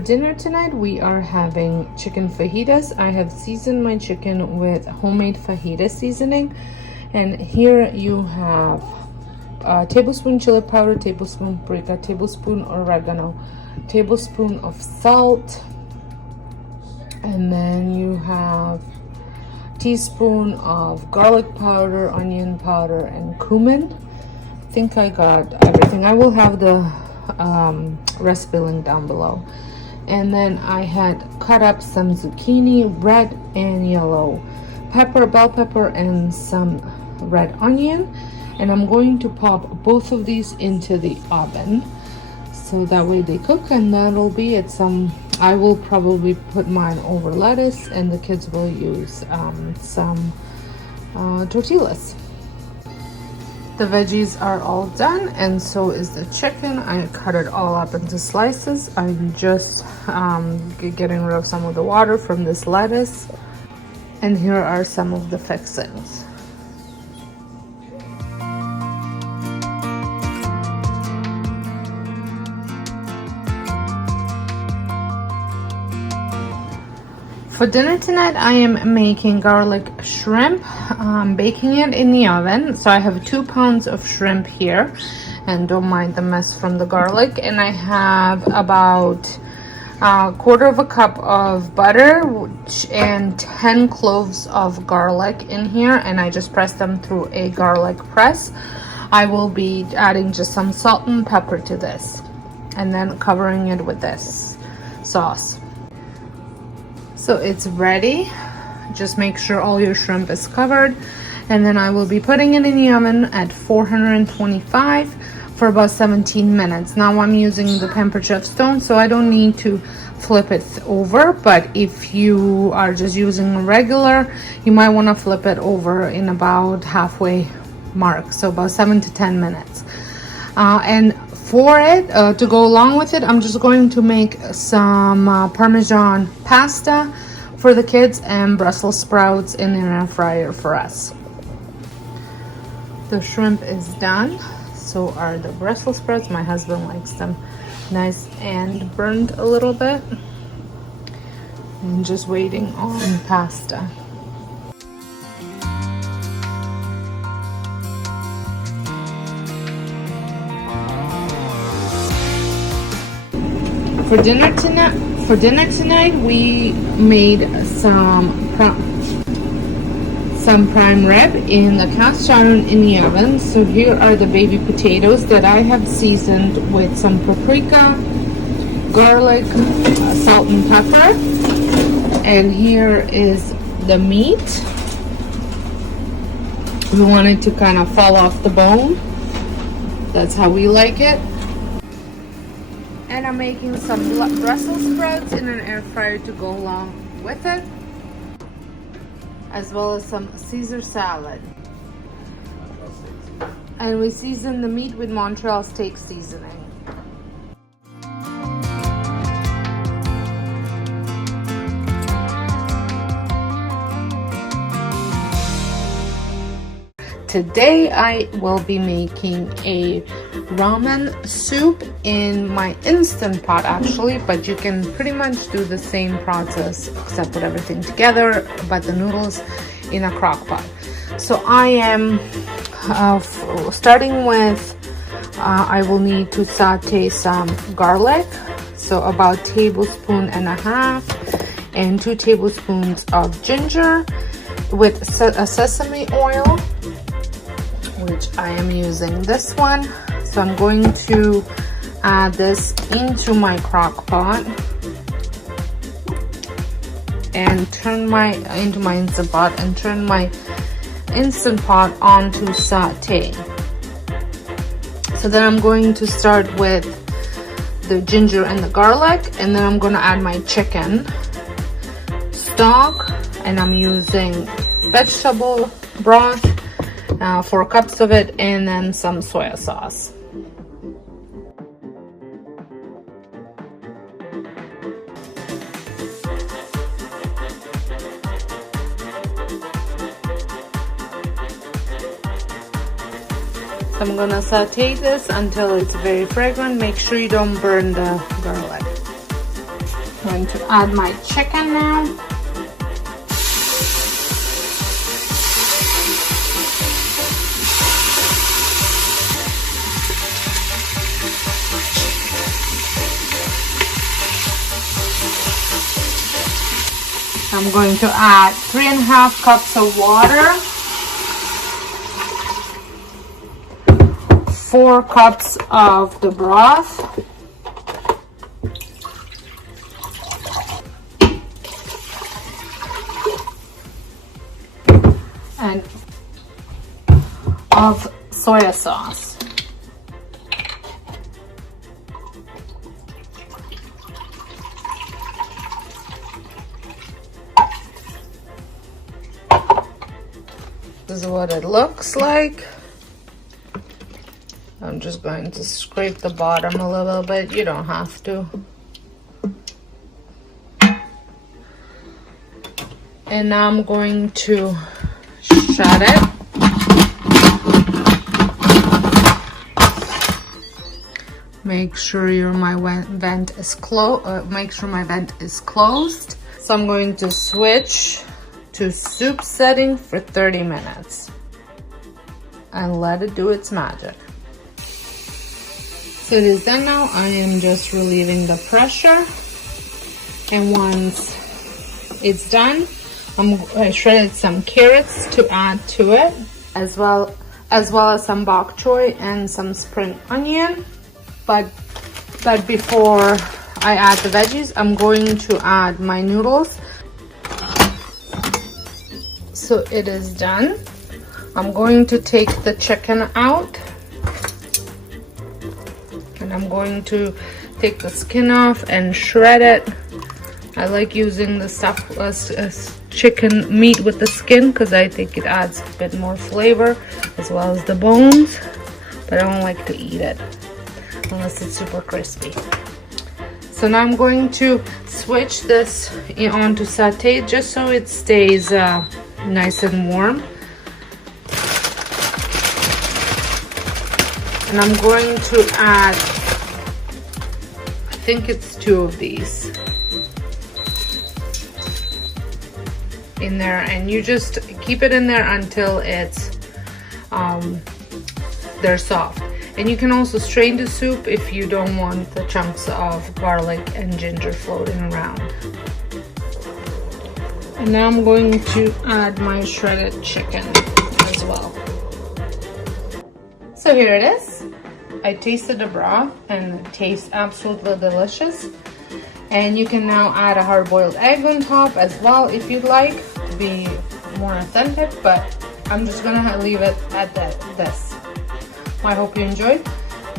For dinner tonight, we are having chicken fajitas. I have seasoned my chicken with homemade fajita seasoning. And here you have a tablespoon chili powder, tablespoon paprika, tablespoon oregano, tablespoon of salt, and then you have teaspoon of garlic powder, onion powder, and cumin. I think I got everything. I will have the recipe link down below. And then I had cut up some zucchini, red and yellow pepper, bell pepper, and some red onion. And I'm going to pop both of these into the oven so that way they cook, and that'll be it. I will probably put mine over lettuce, and the kids will use some tortillas. The veggies are all done, and so is the chicken. I cut it all up into slices. I'm just getting rid of some of the water from this lettuce, and here are some of the fixings. For dinner tonight, I am making garlic shrimp, baking it in the oven. So I have 2 pounds of shrimp here, and don't mind the mess from the garlic. And I have about a quarter of a cup of butter and 10 cloves of garlic in here, and I just press them through a garlic press. I will be adding just some salt and pepper to this, and then covering it with this sauce. So it's ready. Just make sure all your shrimp is covered, and then I will be putting it in the oven at 425 for about 17 minutes. Now I'm using the Pampered Chef stone, so I don't need to flip it over, but if you are just using a regular, you might want to flip it over in about halfway mark, so about 7 to 10 minutes. And for it, to go along with it, I'm just going to make some Parmesan pasta for the kids and Brussels sprouts in an air fryer for us. The shrimp is done, so are the Brussels sprouts. My husband likes them nice and burned a little bit. I'm just waiting on pasta. For dinner tonight, we made some prime rib in the cast iron in the oven. So here are the baby potatoes that I have seasoned with some paprika, garlic, salt and pepper. And here is the meat. We want it to kind of fall off the bone. That's how we like it. And I'm making some Brussels sprouts in an air fryer to go along with it, as well as some Caesar salad. And we season the meat with Montreal steak seasoning. Today I will be making a ramen soup in my Instant Pot actually, but you can pretty much do the same process except put everything together, but the noodles in a crock pot. So I am starting with, I will need to saute some garlic, so about 1.5 tablespoons and 2 tablespoons of ginger with sesame oil, which I am using this one. So I'm going to add this into my crock pot and turn my Instant Pot and turn my Instant Pot onto saute. So then I'm going to start with the ginger and the garlic, and then I'm going to add my chicken stock, and I'm using vegetable broth, 4 cups of it, and then some soy sauce. I'm gonna saute this until it's very fragrant. Make sure you don't burn the garlic. I'm going to add my chicken now. I'm going to add 3.5 cups of water, 4 cups of the broth, and of soy sauce. This is what it looks like. I'm just going to scrape the bottom a little bit. You don't have to. And now I'm going to shut it. Make sure my vent is closed. Make sure my vent is closed. So I'm going to switch to soup setting for 30 minutes and let it do its magic. So it is done now. I am just relieving the pressure, and once it's done, I shredded some carrots to add to it, as well as some bok choy and some spring onion. But before I add the veggies, I'm going to add my noodles. So it is done. I'm going to take the chicken out, and I'm going to take the skin off and shred it. I like using the chicken meat with the skin because I think it adds a bit more flavor, as well as the bones, but I don't like to eat it unless it's super crispy. So now I'm going to switch this onto sauté just so it stays nice and warm. And I'm going to add, I think it's 2 of these in there, and you just keep it in there until it's they're soft. And you can also strain the soup if you don't want the chunks of garlic and ginger floating around. And now I'm going to add my shredded chicken as well. So here it is. I tasted the broth and it tastes absolutely delicious. And you can now add a hard-boiled egg on top as well if you'd like to be more authentic, but I'm just gonna leave it at this. I hope you enjoyed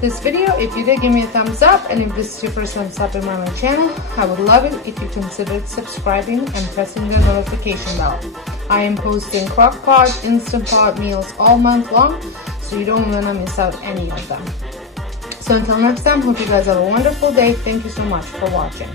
this video. If you did, give me a thumbs up, and if this is your first time stopping by my channel, I would love it if you considered subscribing and pressing the notification bell. I am posting crock pot, instant pot meals all month long, so you don't want to miss out any of them. So until next time, hope you guys have a wonderful day. Thank you so much for watching.